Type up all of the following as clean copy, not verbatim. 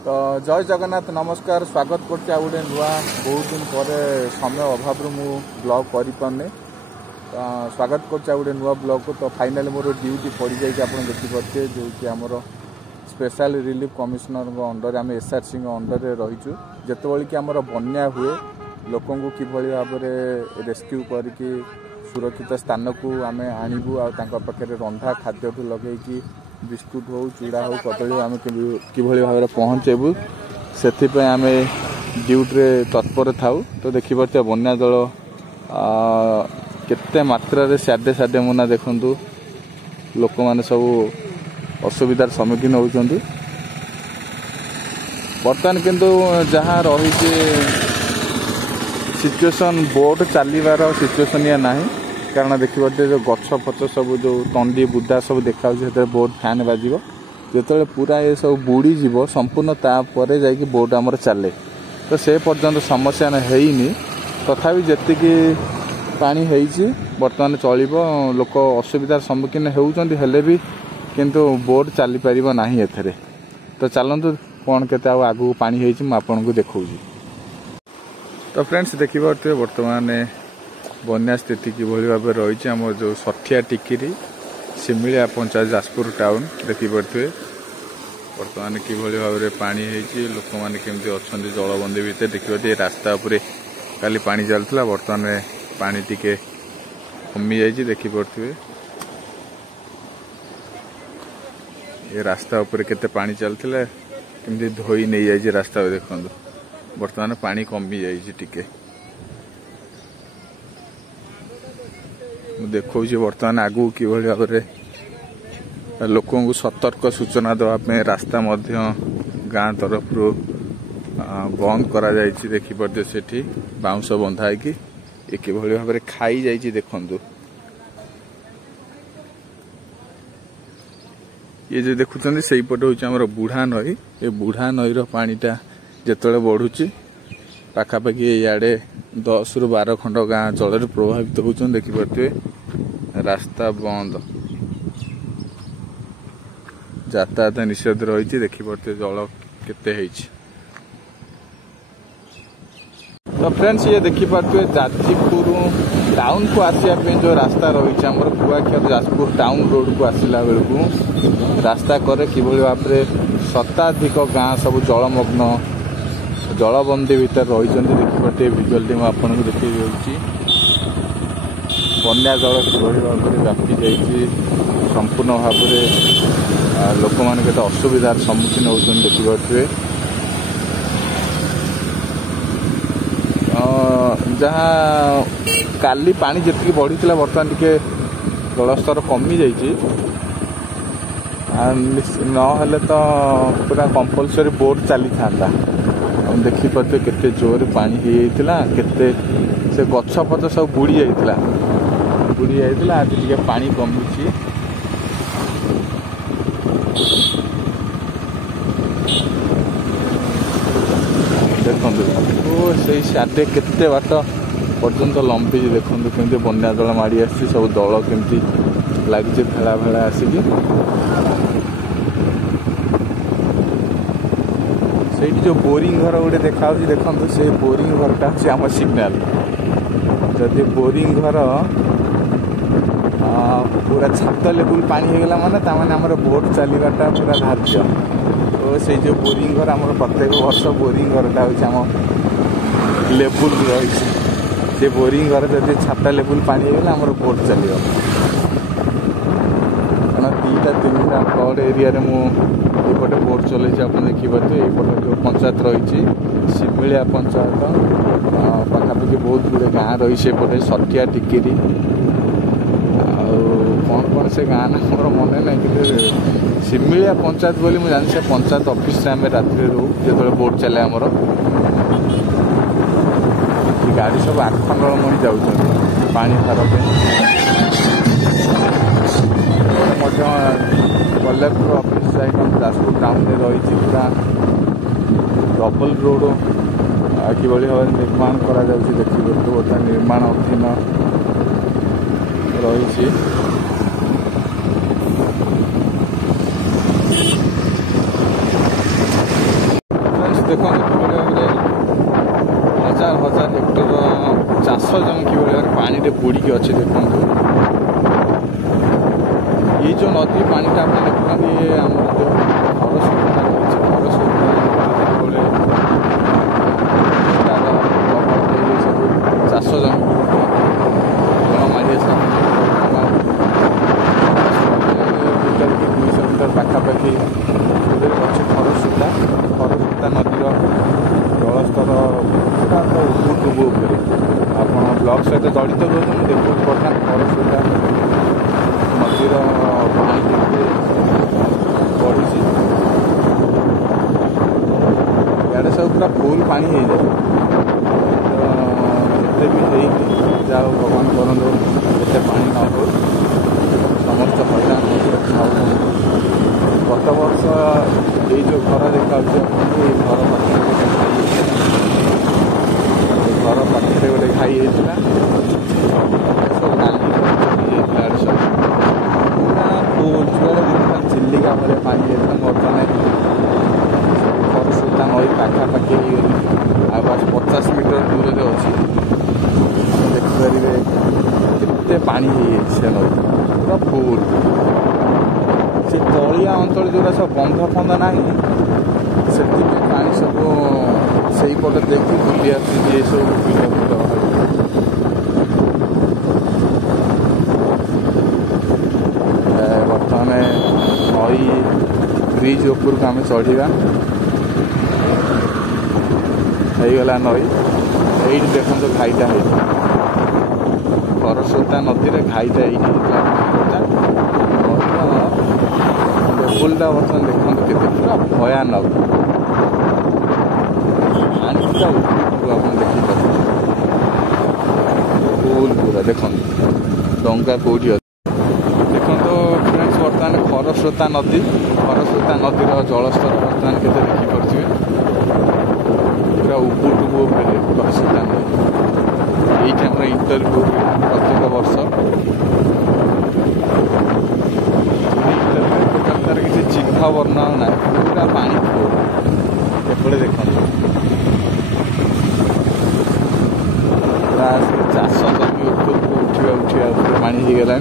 तो जय जगन्नाथ नमस्कार स्वागत करते गोटे नुआ बहुत दिन पर समय अभाव मु ब्लॉग कर पारे स्वागत करते गोटे नुआ ब्लॉग को। तो फाइनाल मोर ड्यूटी पड़ जाए आप देखिपे जो कि आमर स्पेशल रिलीफ कमिशनर अंडर आम एसआरसी अंडर रहीचु जितेबाला कि आमर बन्या हुए लोक कि भाव में रेस्क्यू करके सुरक्षित स्थान को आम आणबू आखिर रंधा खाद्य लगे बिस्कुट हो चूड़ा हो कदली हो आम कि भाव में पहुँचेबू से आम ड्यूटी तत्पर थाउ। तो देखिपे बन्या जल केते मात्रा साढ़े साढ़े मुना देखु लोक मैंने सब असुविधार सम्मुखीन होती बर्तमान किंतु जहाँ रही सिचुएशन बोट चलवार सिचुएशन या ना कारण देखिए जो गछ फच सब जो तंडी बुदा सब देखा बोट फैन बाज जो पूरा ये सब बुड़ी जीव संपूर्ण तापर जाकि बोट आमर चले। तो से पर्यंत समस्या हैनी तथापि जी पानी बर्तमान चलो लोक असुविधार सम्मुखीन होते भी किंतु बोट चली पार ना एथे। तो चलतु कौन के आगू पानी होती आपको देखा। तो फ्रेंड्स देखिए बर्तमान बन्या स्थिति किभली भाव रही आम जो सठिया टिकिरी सिमिलिया पंचायत जाजपुर टाउन देखिपे बर्तमान किभली भाव में पानी होती लोक मैंने केमती अच्छा जलबंदी भितर देखिए रास्ता उपरे काली पानी चलता बर्तमान पानी टिके कमी जाइए देखिपे ये रास्ता उपरे केते पानी चलता केमती धोई नहीं जाइए रास्ता देखो बर्तमान पानी कमी जाइए टिके देखो बर्तमान आगू कि भाव में लोक सतर्क सूचना देवाई रास्ता गाँ तरफ बंद करा देखिपे से बाउंश बंधा कि भाव में खाई जाइए देखु ये जो देखुं से पटे हूँ बुढ़ा नई ये बुढ़ा नईर पानीटा जिते बढ़ुची पाखापाखि इे 10 ରୁ 12 खंड गाँ जल प्रभावित होती देखिपे रास्ता बंद यातायात निषेध रही देखिपे जल केते होइछि। तो फ्रेंड्स ये देखिपे जाजपुर टाउन को आसपा जो रास्ता रही आम कुआखिया जाजपुर टाउन रोड को आसला बेलू रास्ता करे किभली भाव में शताधिक गाँ सब जलमग्न जलबंदी भितर रही देखिपे विजुअल आपको देखी बन्या जल किभली भाव में व्यापी जाइए संपूर्ण भाव में लोक मैंने असुविधार सम्मुखीन होती देखिपे जहाँ काली पानी जी बढ़ी बर्तमान टे जलस्तर कमी जाइए नहले तो पूरा कंपलसरी बोट चली था देखिपे केते जोर पानी होता केते से गछ फच सब बुड़ी जाइए आज टे पानी कमी देखो तो से साढ़े केते बाट पर्यंत लंबी देखो केमती बन्या जल माड़ी आसी सब दल केमती लगी भेड़ा भेड़ा आसिक से जो बोरिंग घर गोटे देखा देखो से बोरिंग घरटा हूँ आम सिग्नाल जदि बोरिंग घर पूरा छात लेवल पानी होगला माने आमर बोट चलवाटा पूरा धार्य। तो से जो बोरिंग घर आम प्रत्येक वर्ष बोरिंग घरटा हूँ आम लेवल रही से बोरिंग घर जब छाता लेवल पानी होगला आमर बोट चलो कारण 2-3टा फ्लड एरिया मुझे बोट चलती आप देखिपे ये जो पंचायत रही सिमिलिया पंचायत पाखापाखि बहुत गुड़े गाँ रही से पटे सठिया टिकिरी कौन कौन से गाँ ना मोर मन ना कि सिमिलिया पंचायत बोली मुझे जानी से पंचायत ऑफिस से आम रात्रि रो जो बोट चले आमर गाड़ी सब आखंडलमणि जाऊँ पानी भार कलेक्टर ऑफिस जाए जाजपुर टाउन में रही पूरा डबल रोड कि भाव निर्माण करा देखिए बर्तमान निर्माण अधीन रही। ଦେଖନ୍ତୁ କିଭଳି ଭାବରେ ହଜାର ହଜାର ହେକ୍ଟର ଚାଷ ଜମି କିଭଳି ଭାବରେ ପାଣିରେ ବୁଡ଼ିକି ଅଛି। ଦେଖନ୍ତୁ ये जो नदी पानीटा आप देखुना ये आम जो घर सुविधा रही घर सुविधा सब चाष जमी मारी मीटर कि 200 मीटर पाखापाखि अच्छे खरस्रोता नदीर जलस्तर पूरा तो उपरकू उपरे आप ब्लॉक सहित जड़ित रोज मुझे देखो बर्तमान खरस्रोता नदीर पानी बढ़ी इे सब पूरा फुल पानी हो जाए एते भी जाओ भगवान करूँ एत पानी न हो समस्त हईराण गत वर्ष ये जो घर देखा घर पाखे गोटे घाई होता सब नाली सब चिलिका भले पानी बर्तमान खरस्रोता नई पाखापाखि आ बस 50 मीटर दूर में अच्छी देखिपारे केते पानी से नई पूरा फुल से तलिया अंचल जोरा सब बंध फंध ना से पानी सब से पटे देखी बुलिया ये सब बर्तमान नई ब्रिज उपरको आम चढ़ा होगला नई ये देखो घाईटा हो खरस्रोता नदी में घाईटा ये लेवलटा बर्तमान देखो के पूरा भयानक पानी पूरा उपरको आप देखिपारे फुल पूरा देखो डंगा कौटी देखो फ्रेंड्स बर्तमान खरस्रोता नदीर जलस्तर बर्तमान के देखिपे पूरा उपरकू उपरे खरस्रोता नदी ये आम इंटरव्यू प्रत्येक वर्ष तार किसी चिन्ह वर्ण ना पूरा पानी एपटे देखो पूरा चाष जमी उपरकू उठा पानी हो गला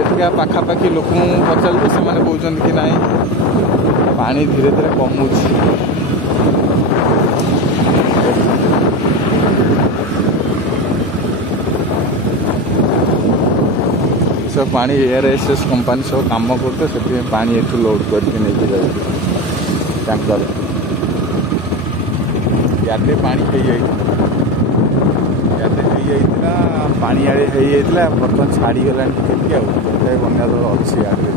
एटिका पाखापाखि लोक पचारे से कहते कि ना पानी धीरे धीरे कमुच सब पानी ARSS कंपनी सब कम करते से पानी एठू लोड करके टैंकर यादे पानी हो जाता पानी आड़े हो जाता बर्तमान छाड़ी गला बन्या अच्छी आड़े